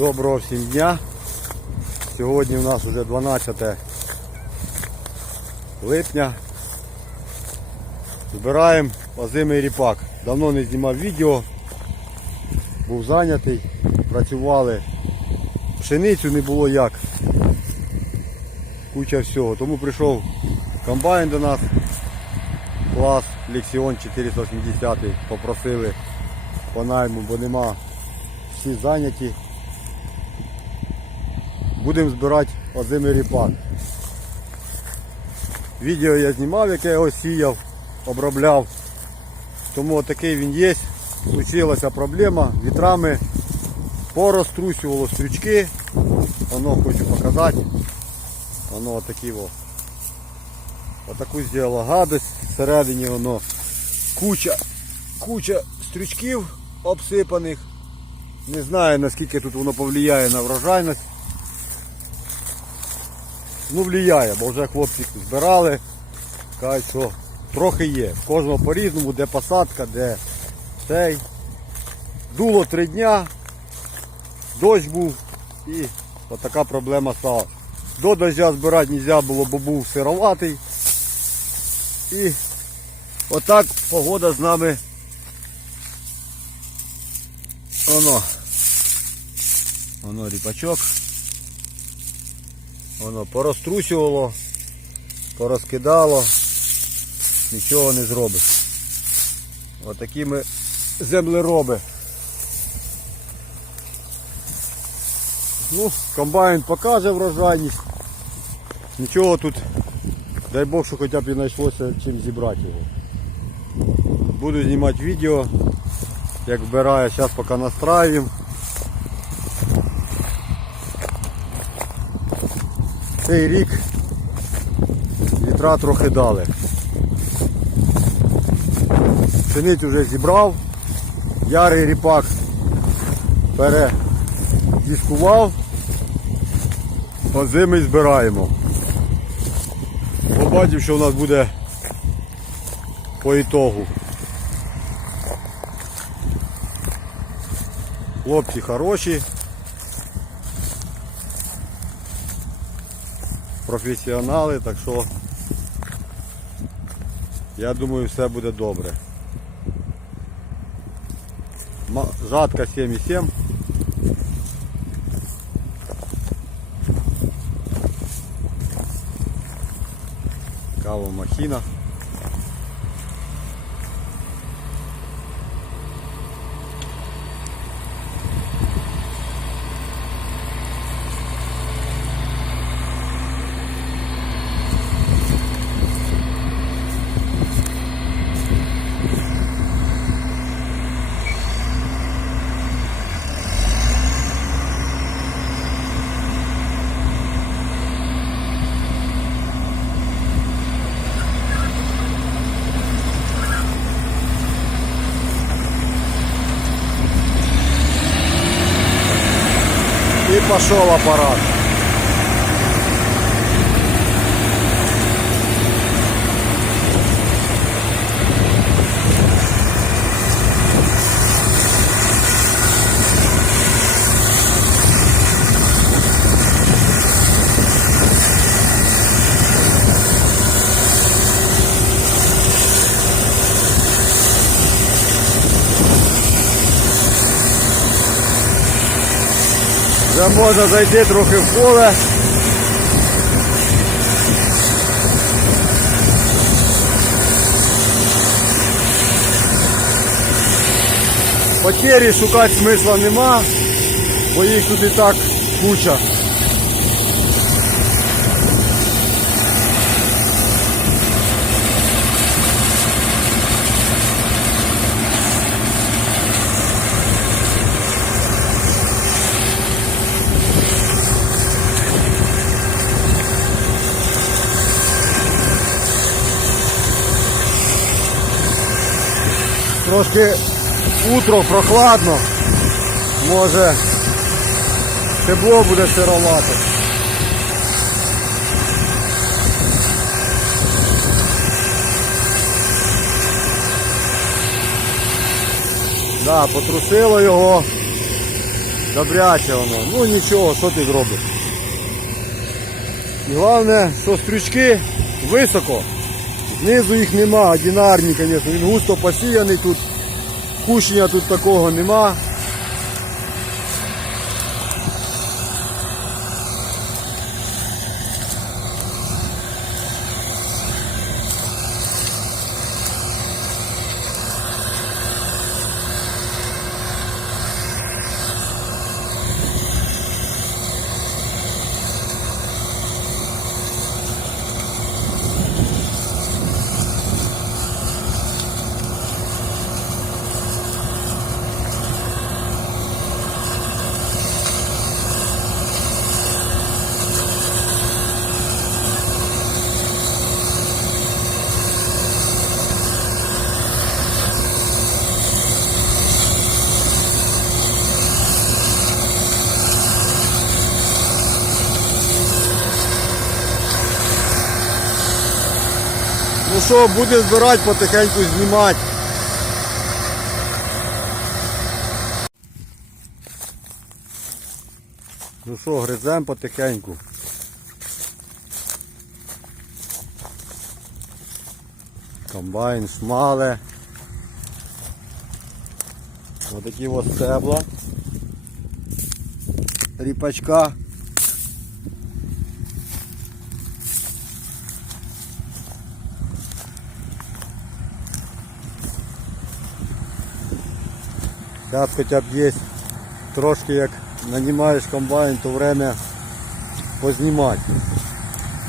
Доброго всім дня. Сьогодні у нас вже 12 липня. Збираємо озимий ріпак. Давно не знімав відео, був зайнятий, працювали. Пшеницю не було як. Куча всього. Тому прийшов комбайн до нас. Клас Лексіон 480 попросили по найму, бо нема всі зайняті. Будемо збирати озимий ріпак. Відео я знімав, яке я його сіяв, обробляв. Тому такий він є. Случилася проблема, вітрами порозтрусювало стрючки. Воно хочу показати. Воно отакі во. Отаку зробило гадость. Всередині воно куча, куча стрючків обсипаних. Не знаю наскільки тут воно повлияє на врожайність. Ну влияє, бо вже хлопці збирали. Кажуть, що трохи є. Кожного по-різному, де посадка, де цей. Дуло три дня, дощ був і отака проблема стала. До дождя збирати не можна було, бо був сироватий. І отак погода з нами. Воно. Воно ріпачок. Воно порозтрусювало, порозкидало, нічого не зробиш. Отакі ми землероби. Ну, комбайн покаже врожайність. Нічого тут, дай Бог, що хоча б і знайшлося чим зібрати його. Буду знімати відео, як вбирає, зараз поки настраюємо. Цей рік вітра трохи дали. Пшеницю вже зібрав, ярий ріпак передіскував, озимий збираємо. Побачив, що у нас буде по ітогу. Хлопці хороші. Професіонали, так що я думаю все буде добре. Жатка 7,7. Кава махіна. Пошел аппарат. Вже можна зайти трохи в поле. Потері шукати смисла нема, бо їх тут і так куча. Трошки утро прохладно, може тепло буде сировати. Да, потрусило його. Добряче воно. Ну нічого, що ти зробиш. І головне, що стрючки високо. Знизу їх нема, одинарні, звісно. Він густо посіяний тут. Кущення тут такого нема. Ну що, буде збирати, потихеньку знімати. Ну що, гриземо потихеньку. Комбайн смале. Ось такі ось стебла. Ріпачка. Зараз хоча б є трошки як нанімаєш комбайн, то время познімати.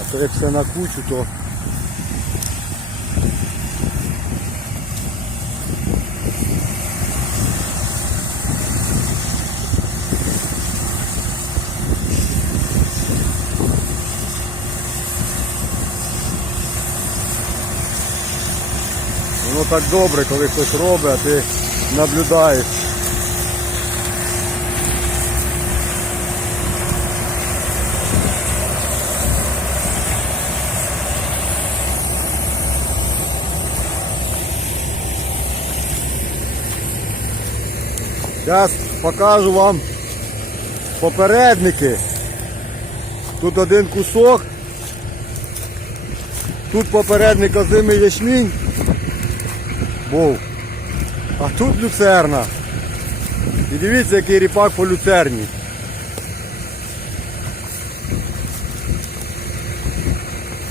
А то як все на кучу, то воно так добре, коли хтось робить, а ти наблюдаєш. Зараз покажу вам попередники. Тут один кусок. Тут попередник озимий ячмінь був. А тут люцерна. І дивіться, який ріпак по люцерні.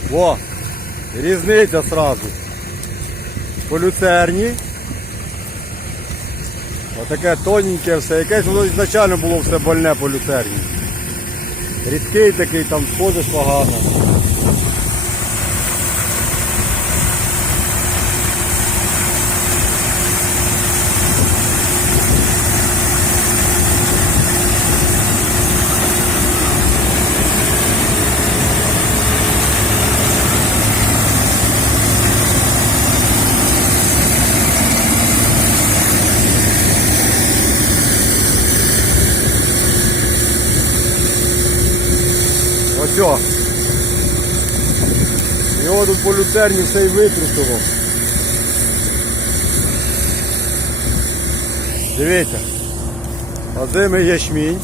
Во, різниця сразу. По люцерні. Отаке тоненьке все. Якесь воно ізначально було все больне по люцерні. Рідкий такий, там сходиш погано. О. Його тут по люцерні все і викрутило. Дивіться. Озимий ячмінь.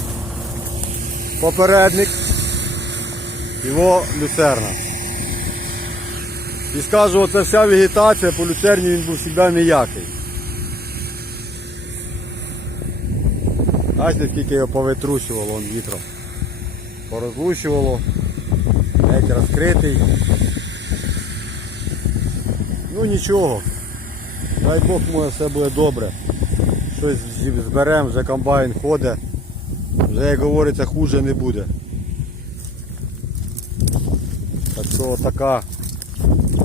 Попередник. Його люцерна. І скажу, оце вся вегетація по люцерні він був завжди ніякий. Бачите, скільки його повитрусювало вітром. Порозлучувало. Геть розкритий. Ну нічого. Дай Бог моє все буде добре. Щось зберемо, вже комбайн ходить. Вже як говориться хуже не буде. Так що отака,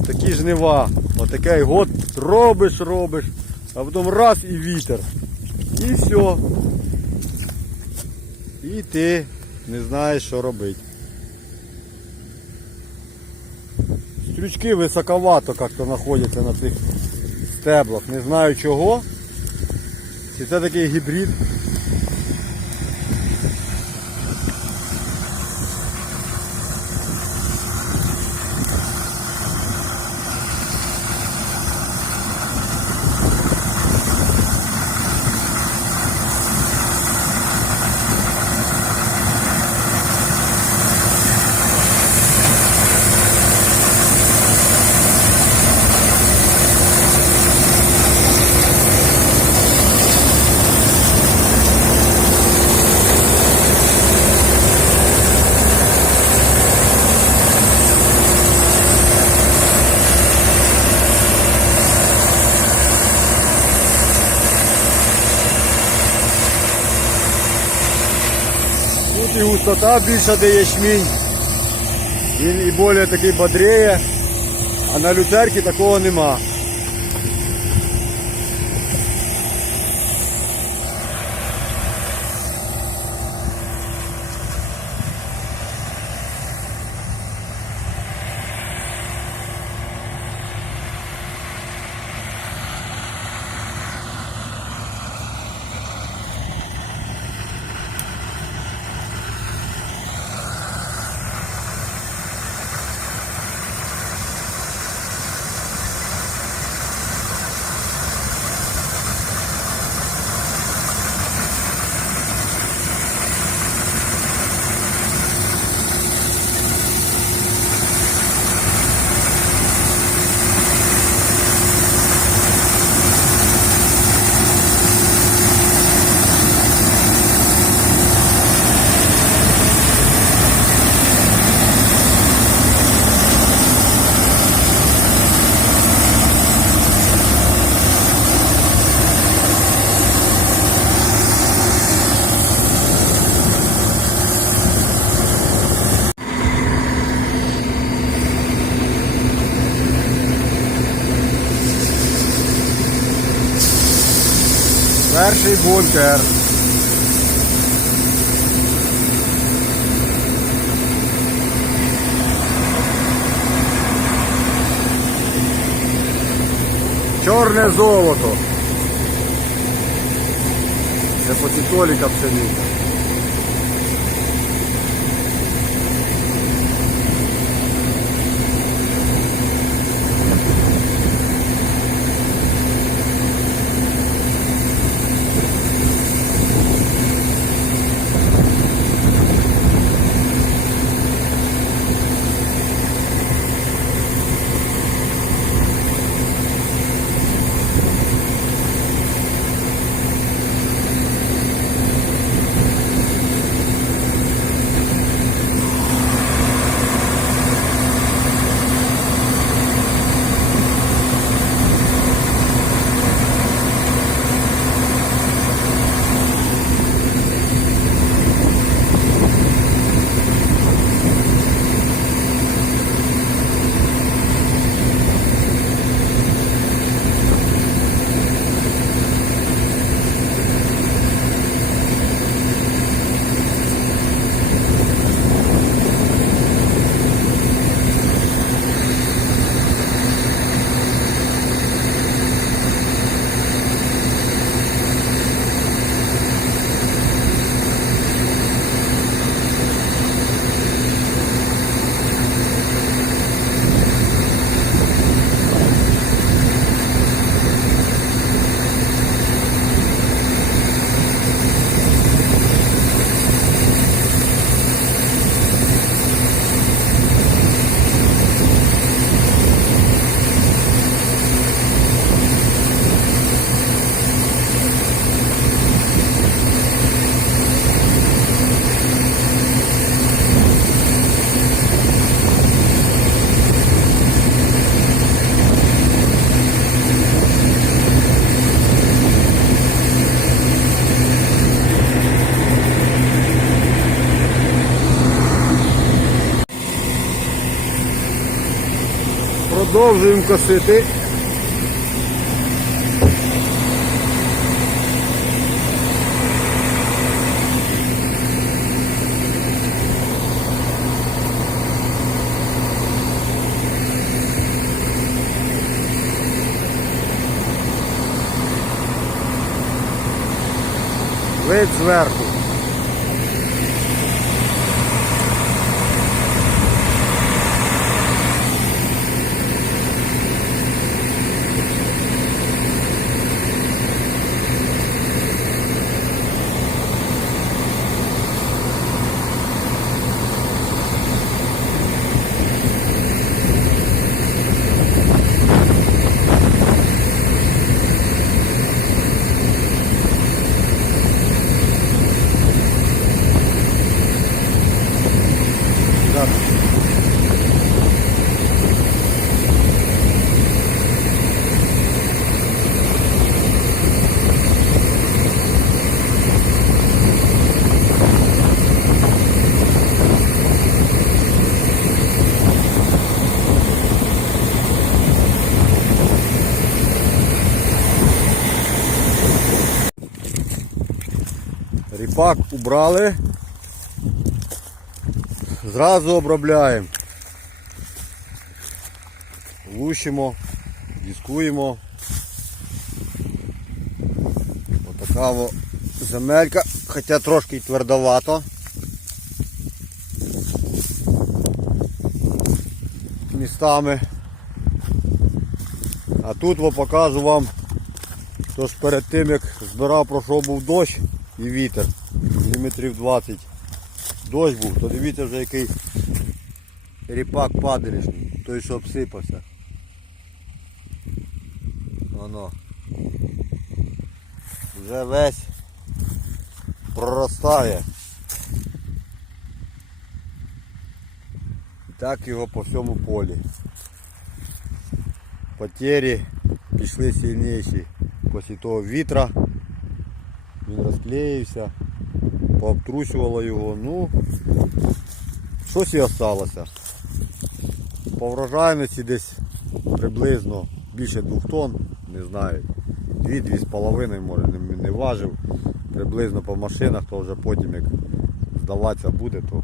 такі жнива. Отакий год робиш, робиш, а потім раз і вітер. І все. І ти не знаєш, що робити. Стрючки високовато як-то знаходяться на цих стеблах. Не знаю чого. Чи це такий гібрид. і густота більша, де ячмінь. Він і більш такий бодріє, а на люцерці такого нема. Перший бункер. Чорне золото. Це все пшениця. Продовжуємо косити. Вид зверху. Ріпак убрали. Зразу обробляємо. Лущимо, дискуємо. Отака во земелька, хоча трошки й твердовато. Містами. А тут во покажу вам, тож перед тим як збирав, пройшов був дощ і вітер. Міліметрів 20 дощ був, то дивіться вже який ріпак падалішній, той що обсипався. Воно. Вже весь проростає. І так його по всьому полі. Потері пішли сильніші після того вітра. Він розклеївся, пообтрусювало його. Ну, щось і осталося. По врожайності десь приблизно більше двох тонн, не знаю. Дві-дві з половиною, може, не, не важив. Приблизно по машинах, то вже потім як здаватися буде, то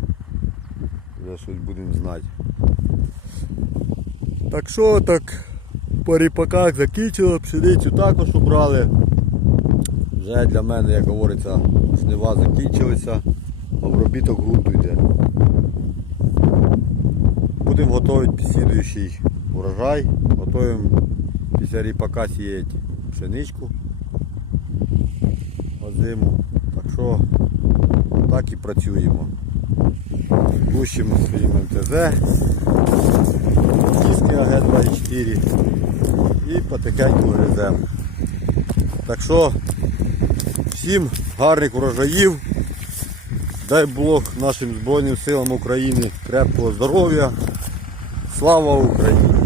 вже щось будемо знати. Так що так по ріпаках закінчили, пшеницю також убрали. Вже для мене, як говориться, жнива закінчилися, обробіток ґрунту йде. Будемо готувати під слідуючий урожай. Готуємо після ріпака сіяти пшеничку озиму. Так що так і працюємо. Пущимо своїм МТЗ, диски АГ-24 і потихеньку гриземо. Так що всім гарних урожаїв. Дай Бог нашим Збройним силам України крепкого здоров'я. Слава Україні!